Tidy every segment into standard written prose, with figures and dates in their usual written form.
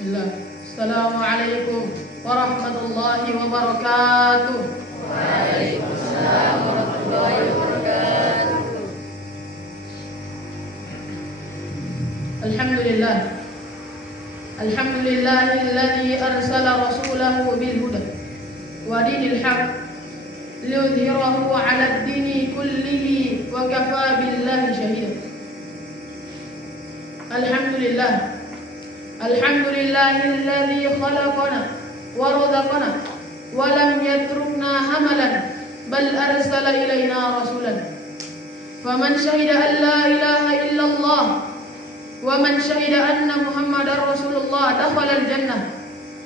Bismillah. Assalamualaikum warahmatullahi wabarakatuh. Waalaikumsalam warahmatullahi wabarakatuh. Alhamdulillah. Alhamdulillahilladzi arsala rasulahu bil huda wa dinil haqq liyudhhirahu 'ala ad-dini kullihi wa kafaa billahi shahida. Alhamdulillah. Alhamdulillahilladzi khalaqana wa razaqana wa lam yatrukna hamalan bal arsala ilaina rasulan. Faman syahida an la ilaha illallah wa man syahida anna Muhammadar Rasulullah dakhala al-jannah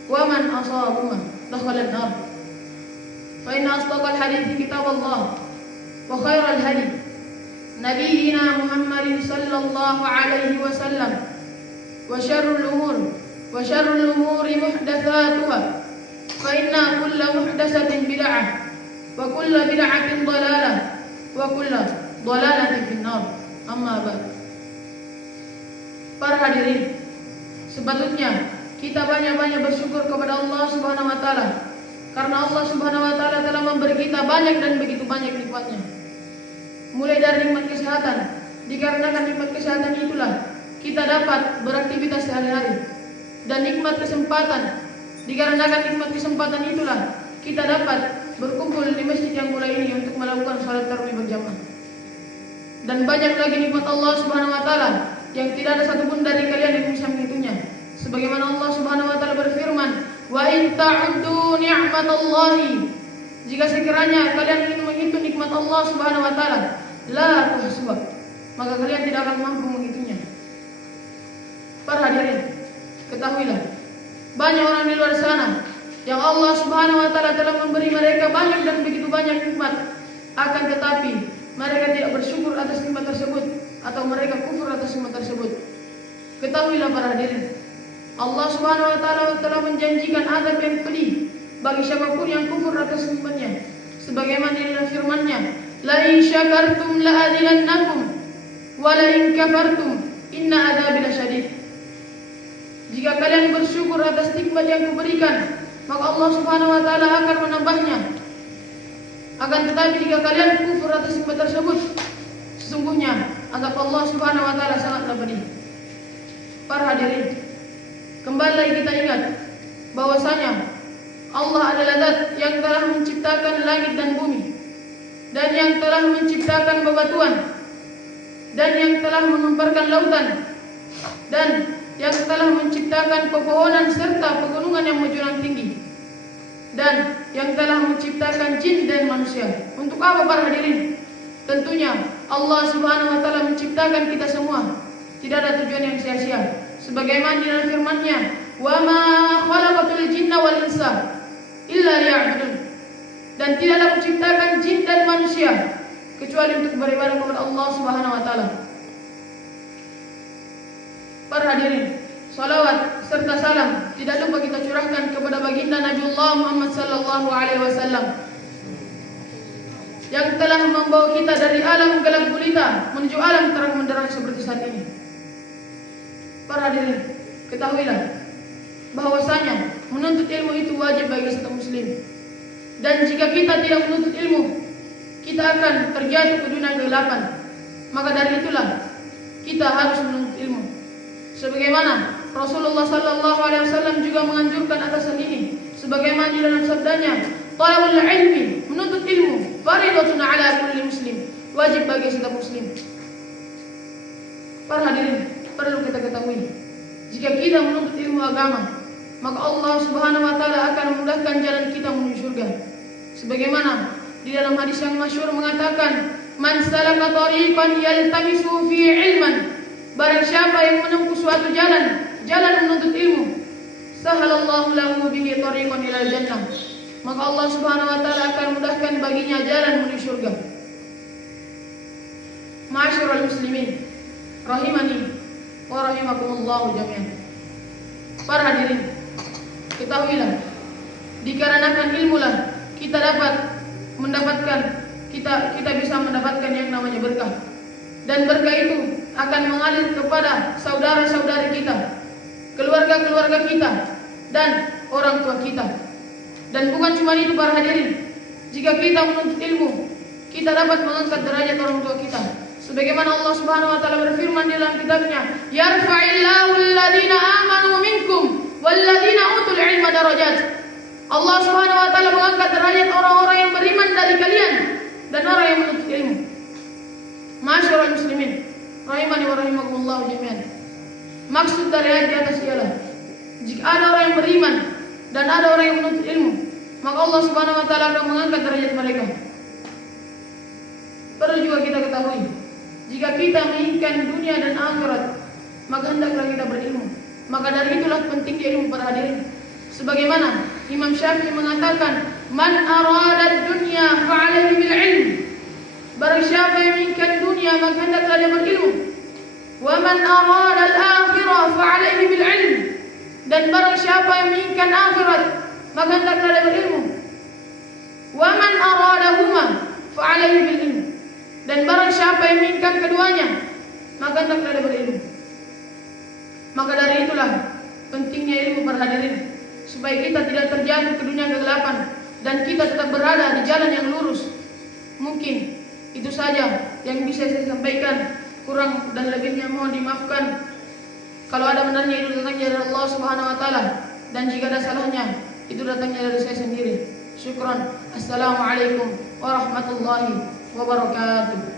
wa man asabahuma dakhala an-nar. Fa inna asdaqal hadithi kitabullah wa khairal hadi nabiyyina Muhammadin sallallahu alaihi wasallam. وشر الأمور محدثاتها فإن كل محدثة بدعة وكل بدعة ضلالة وكل ضلالة في النار. Amma ba'd. Para hadirin, sepatutnya kita banyak-banyak bersyukur kepada Allah Subhanahu wa taala karena Allah Subhanahu wa taala telah memberi kita banyak dan begitu banyak nikmatnya. Mulai dari nikmat kesehatan, dikarenakan nikmat kesehatan itulah kita dapat beraktivitas sehari-hari, dan nikmat kesempatan, dikarenakan nikmat kesempatan itulah kita dapat berkumpul di masjid yang mulia ini untuk melakukan salat tarawih berjamaah. Dan banyak lagi nikmat Allah Subhanahu wa taala yang tidak ada satupun dari kalian yang bisa menghitungnya. Sebagaimana Allah Subhanahu wa taala berfirman, "Wa in ta'uddu ni'matallahi", jika sekiranya kalian ingin menghitung nikmat Allah Subhanahu wa taala, la tuhsuha, maka kalian tidak akan mampu menghitungnya. Para hadirin, ketahuilah, banyak orang di luar sana yang Allah Subhanahu wa taala telah memberi mereka banyak dan begitu banyak nikmat, akan tetapi mereka tidak bersyukur atas nikmat tersebut atau mereka kufur atas nikmat tersebut. Ketahuilah para hadirin, Allah Subhanahu wa taala telah menjanjikan azab yang pedih bagi siapapun yang kufur atas nikmatnya. Sebagaimana dalam firman-Nya, "La in syakartum la azidannakum wa la in kafartum inna adzabi lasyadid." Jika kalian bersyukur atas nikmat yang kuberikan, maka Allah Subhanahu wa taala akan menambahnya. Akan tetapi jika kalian kufur atas nikmat tersebut, sesungguhnya azab Allah Subhanahu wa taala sangatlah pedih. Para hadirin, kembali lagi kita ingat bahwasanya Allah adalah Zat yang telah menciptakan langit dan bumi, dan yang telah menciptakan bebatuan, dan yang telah menghamparkan lautan, dan yang telah menciptakan pepohonan serta pegunungan yang menjulang tinggi, dan yang telah menciptakan jin dan manusia. Untuk apa para hadirin? Tentunya Allah Subhanahu wa taala menciptakan kita semua, tidak ada tujuan yang sia-sia. Sebagaimana di dalam firman-Nya, "Wa ma khalaqatul jinna wal insa illa liya'budun." Dan tidaklah menciptakan jin dan manusia kecuali untuk beribadah kepada Allah Subhanahu wa taala. Para hadirin, salawat serta salam tidak lupa kita curahkan kepada baginda Nabiullah Muhammad sallallahu alaihi wasallam yang telah membawa kita dari alam gelap gulita menuju alam terang benderang seperti saat ini. Para hadirin, ketahuilah bahwasanya menuntut ilmu itu wajib bagi setiap muslim. Dan jika kita tidak menuntut ilmu, kita akan terjatuh ke dunia kegelapan. Maka dari itulah kita harus menuntut ilmu. Sebagaimana Rasulullah sallallahu alaihi wasallam juga menganjurkan atas hal ini, sebagaimana di dalam sabdanya, "Talabul ilmi", menuntut ilmu, fardhatun 'ala kulli muslim, wajib bagi setiap muslim. Para hadirin, perlu kita ketahui, jika kita menuntut ilmu agama, maka Allah Subhanahu wa taala akan memudahkan jalan kita menuju surga. Sebagaimana di dalam hadis yang masyhur mengatakan, "Man salaka tariqan yaltamisu fi ilman", barang siapa yang menempuh suatu jalan menuntut ilmu, sahalallahu lahu bihi tariqan ilal jannah, maka Allah Subhanahu wa taala akan mudahkan baginya jalan menuju surga. Ma'asyiral muslimin, rahimani wa rahimakumullah jami'an. Para hadirin, ketahuilah, dikarenakan ilmulah kita bisa mendapatkan yang namanya berkah. Dan berkah itu akan mengalir kepada saudara-saudari kita, keluarga keluarga kita dan orang tua kita. Dan bukan cuma itu para hadirin, jika kita menuntut ilmu, kita dapat mengangkat derajat orang tua kita. Sebagaimana Allah Subhanahu wa taala berfirman di dalam kitabnya, "Yarfa'illahu alladhina amanu minkum walladhina utul ilma darajat." Allah Subhanahu wa taala mengangkat derajat orang-orang yang beriman dari kalian dan orang yang menuntut ilmu. Masyarul muslimin, rahimani wa rahimakumullah jami'an. Maksud dari ayat di atas ialah jika ada orang yang beriman dan ada orang yang menuntut ilmu, maka Allah Subhanahu wa taala akan mengangkat derajat mereka. Perlu juga kita ketahui, jika kita menginginkan dunia dan akhirat, maka hendaklah kita berilmu. Maka dari itulah pentingnya ilmu para hadirin. Sebagaimana Imam Syafi'i mengatakan, "Man arada dunya fa'alaihi bil ilm." Barang siapa yang menginginkan dunia, maka hendaklah dia berilmu. "Wa man arada al-akhirah fa'alaihi bil ilm." Dan barang siapa yang menginginkan akhirat, maka hendaklah dia berilmu. "Wa man aradahuma fa'alaihi bil ilm." Dan barang siapa yang menginginkan keduanya, maka hendaklah dia berilmu. Maka dari itulah pentingnya ilmu para hadirin, supaya kita tidak terjatuh ke dunia kegelapan dan kita tetap berada di jalan yang lurus. Mungkin itu saja yang bisa saya sampaikan, kurang dan lebihnya mohon dimaafkan. Kalau ada benarnya itu datangnya dari Allah Subhanahu wa taala, dan jika ada salahnya itu datangnya dari saya sendiri. Syukran. Assalamualaikum warahmatullahi wabarakatuh.